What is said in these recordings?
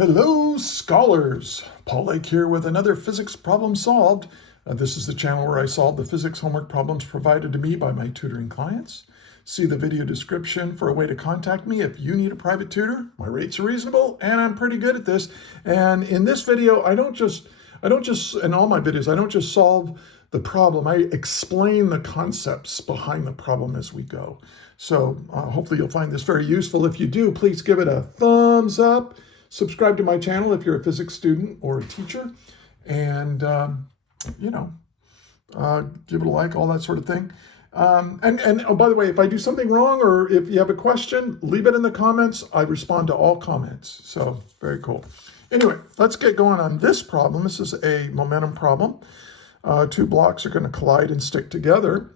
Hello, scholars. Paul Lake here with another physics problem solved. This is the channel where I solve the physics homework problems provided to me by my tutoring clients. See the video description for a way to contact me if you need a private tutor. My rates are reasonable and I'm pretty good at this. And in this video, in all my videos, I don't just solve the problem. I explain the concepts behind the problem as we go. So hopefully you'll find this very useful. If you do, please give it a thumbs up. Subscribe to my channel if you're a physics student or a teacher, and give it a like, all that sort of thing. And oh, by the way, if I do something wrong or if you have a question, leave it in the comments. I respond to all comments. So very cool. Anyway, let's get going on this problem. This is a momentum problem. Two blocks are going to collide and stick together.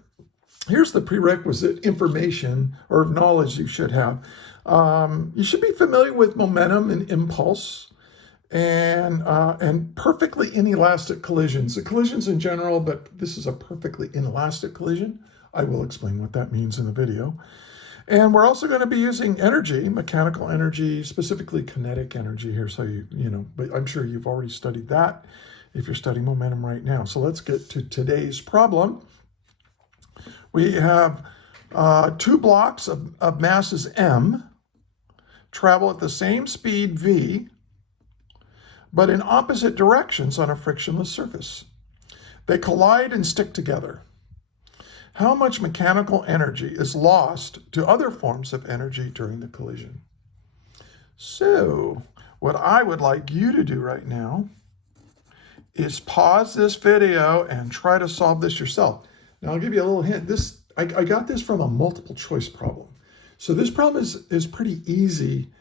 Here's the prerequisite information or knowledge you should have. You should be familiar with momentum and impulse and perfectly inelastic collisions. The collisions in general, but this is a perfectly inelastic collision. I will explain what that means in the video. And we're also going to be using energy, mechanical energy, specifically kinetic energy here. So, but I'm sure you've already studied that if you're studying momentum right now. So let's get to today's problem. We have two blocks of masses m travel at the same speed v, but in opposite directions on a frictionless surface. They collide and stick together. How much mechanical energy is lost to other forms of energy during the collision? So, what I would like you to do right now is pause this video and try to solve this yourself. Now, I'll give you a little hint. I got this from a multiple choice problem. So this problem is pretty easy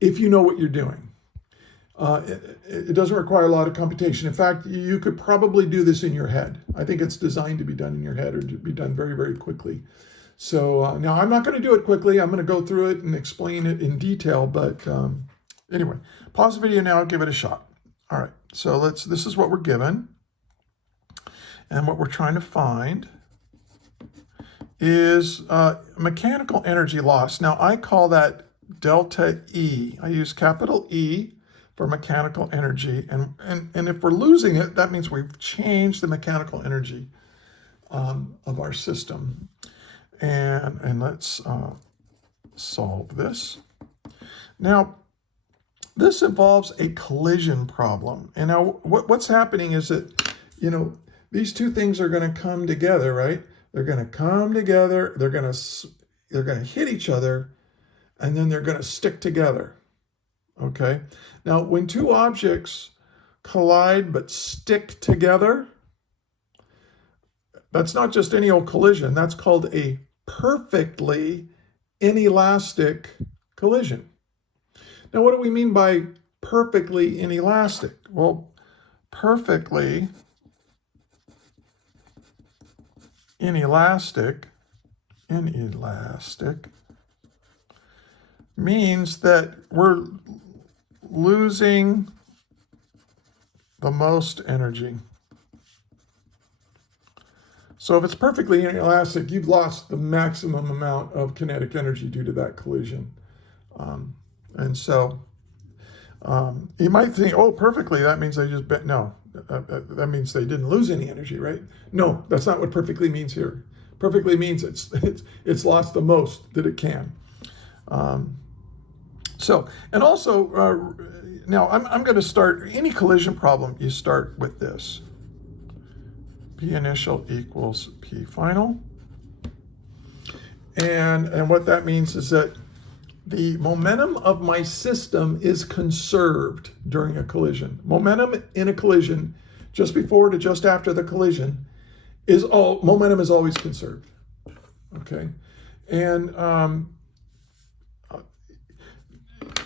if you know what you're doing. It doesn't require a lot of computation. In fact, you could probably do this in your head. I think it's designed to be done in your head or to be done very, very quickly. So now I'm not going to do it quickly. I'm going to go through it and explain it in detail. But anyway, pause the video now, give it a shot. All right, so this is what we're given. And what we're trying to find is mechanical energy loss. Now, I call that delta E. I use capital E for mechanical energy. And if we're losing it, that means we've changed the mechanical energy of our system. And let's solve this. Now, this involves a collision problem. And now what's happening is that, these two things are going to come together, right? They're going to come together, they're going to hit each other, and then they're going to stick together, okay? Now, when two objects collide but stick together, that's not just any old collision, that's called a perfectly inelastic collision. Now, what do we mean by perfectly inelastic? Well, perfectly inelastic means that we're losing the most energy. So if it's perfectly inelastic, you've lost the maximum amount of kinetic energy due to that collision. And so you might think, oh, perfectly, that means they just bent. No, that means they didn't lose any energy, right? No, that's not what perfectly means here. Perfectly means it's lost the most that it can. And also, now I'm going to start any collision problem. You start with this: P initial equals P final, and what that means is that the momentum of my system is conserved during a collision. Momentum in a collision, just before to just after the collision, momentum is always conserved. Okay, and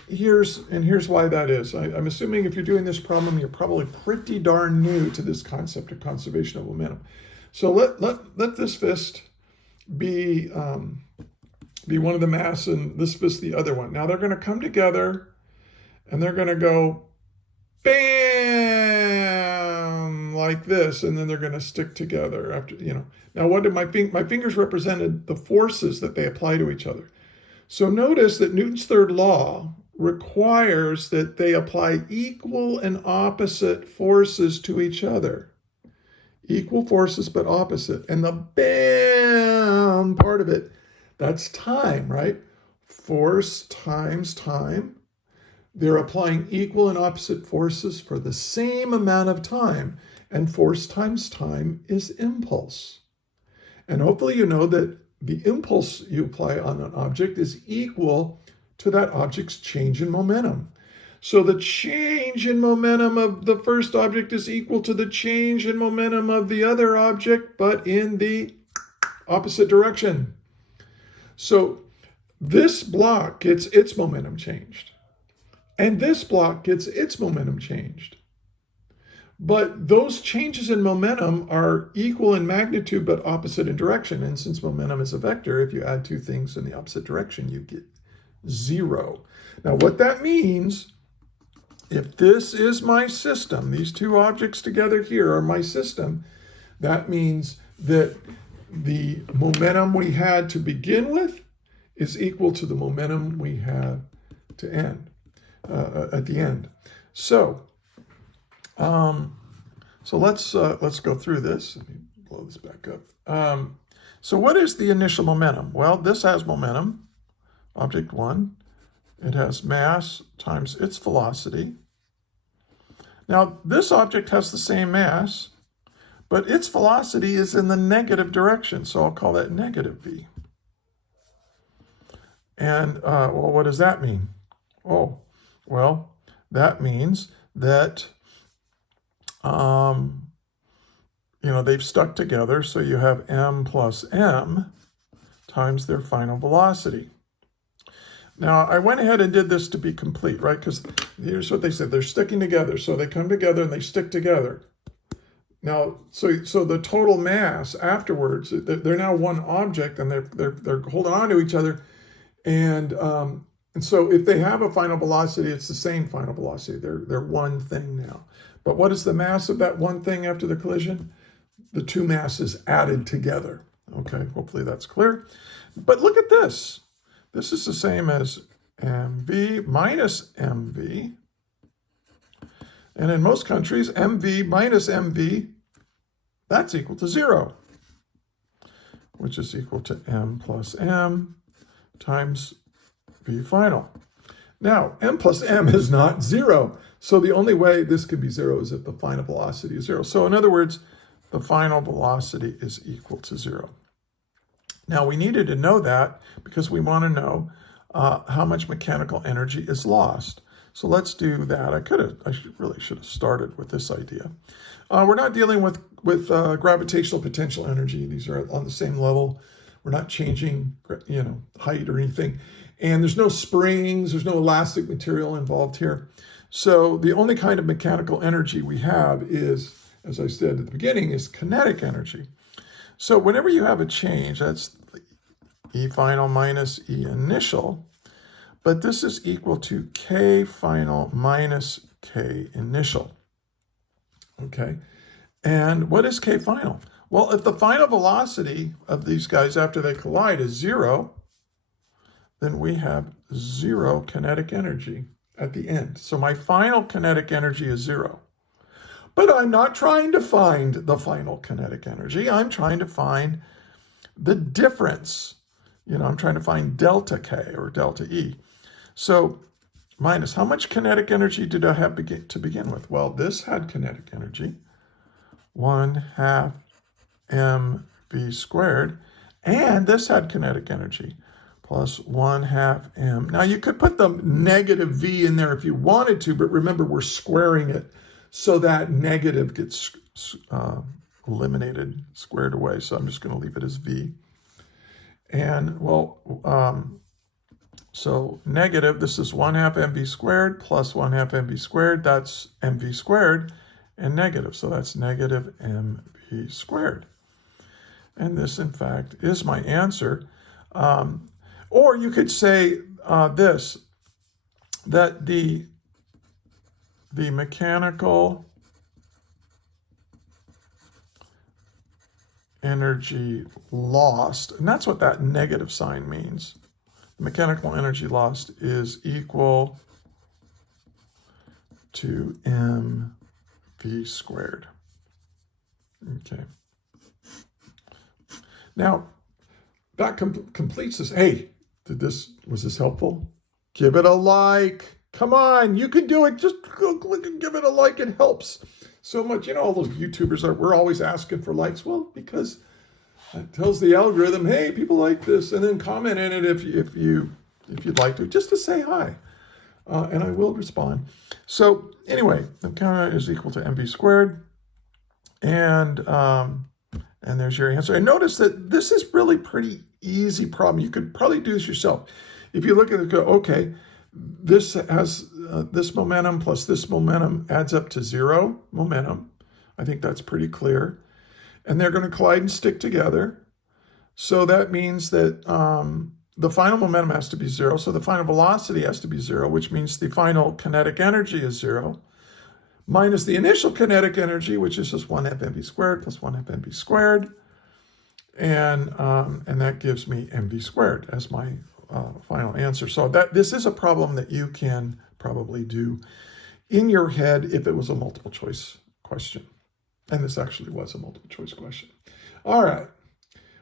here's why that is. I'm assuming if you're doing this problem, you're probably pretty darn new to this concept of conservation of momentum. So let this fist be one of the mass and this fist the other one. Now they're going to come together and they're going to go bam like this, and then they're going to stick together after, Now what did my fingers represented the forces that they apply to each other. So notice that Newton's third law requires that they apply equal and opposite forces to each other. Equal forces, but opposite. And the bam part of it, that's time, right? Force times time. They're applying equal and opposite forces for the same amount of time. And force times time is impulse. And hopefully you know that the impulse you apply on an object is equal to that object's change in momentum. So the change in momentum of the first object is equal to the change in momentum of the other object, but in the opposite direction. So this block gets its momentum changed, and this block gets its momentum changed. But those changes in momentum are equal in magnitude, but opposite in direction. And since momentum is a vector, if you add two things in the opposite direction, you get 0. Now, what that means, if this is my system, these two objects together here are my system, that means that the momentum we had to begin with is equal to the momentum we have to end at the end. So let's go through this. Let me blow this back up. So what is the initial momentum? Well, this has momentum, object 1. It has mass times its velocity. Now, this object has the same mass, but its velocity is in the negative direction, so I'll call that negative v. And, well, what does that mean? Oh, well, that means that, they've stuck together, so you have m plus m times their final velocity. Now, I went ahead and did this to be complete, right? Because here's what they said. They're sticking together. So they come together and they stick together. Now, so the total mass afterwards, they're now one object and they're holding on to each other. And so if they have a final velocity, it's the same final velocity. They're one thing now. But what is the mass of that one thing after the collision? The two masses added together. Okay, hopefully that's clear. But look at this. This is the same as mv minus mv. And in most countries, mv minus mv, that's equal to 0, which is equal to m plus m times v final. Now, m plus m is not 0. So the only way this could be 0 is if the final velocity is 0. So in other words, the final velocity is equal to 0. Now, we needed to know that because we want to know how much mechanical energy is lost. So let's do that. I really should have started with this idea. We're not dealing with gravitational potential energy. These are on the same level. We're not changing, height or anything. And there's no springs, there's no elastic material involved here. So the only kind of mechanical energy we have is, as I said at the beginning, is kinetic energy. So whenever you have a change, that's E final minus E initial, but this is equal to K final minus K initial. Okay, and what is K final? Well, if the final velocity of these guys after they collide is 0, then we have 0 kinetic energy at the end. So my final kinetic energy is 0. But I'm not trying to find the final kinetic energy. I'm trying to find the difference. I'm trying to find delta K or delta E. So minus, how much kinetic energy did I have to begin with? Well, this had kinetic energy, 1/2 mv squared. And this had kinetic energy, plus 1/2 m. Now, you could put the negative v in there if you wanted to, but remember, we're squaring it. So that negative gets eliminated, squared away. So I'm just going to leave it as v. And, well, so negative, this is 1/2 mv squared plus 1/2 mv squared. That's mv squared. And negative, so that's negative mv squared. And this, in fact, is my answer. Or you could say this, that the mechanical energy lost, and that's what that negative sign means. mechanical energy lost is equal to mv squared. Okay. Now, that completes this. Hey, was this helpful? Give it a like. Come on, you can do it. Just go click and give it a like. It helps so much. You know, all those YouTubers we're always asking for likes. Well, because it tells the algorithm, hey, people like this, and then comment in it if you'd like to, just to say hi, and I will respond. So anyway, mechanical is equal to mv squared, and there's your answer. And notice that this is really pretty easy problem. You could probably do this yourself. If you look at it, go, okay, this has this momentum plus this momentum adds up to 0 momentum. I think that's pretty clear. And they're going to collide and stick together. So that means that the final momentum has to be 0. So the final velocity has to be 0, which means the final kinetic energy is 0, minus the initial kinetic energy, which is just 1 half mv squared plus 1 half mv squared. And that gives me mv squared as my final answer. So this is a problem that you can probably do in your head if it was a multiple choice question. And this actually was a multiple choice question. All right.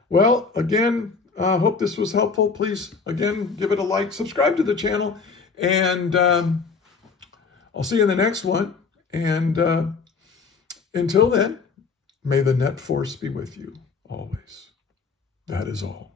Well, again, hope this was helpful. Please, again, give it a like, subscribe to the channel, and I'll see you in the next one. And until then, may the net force be with you always. That is all.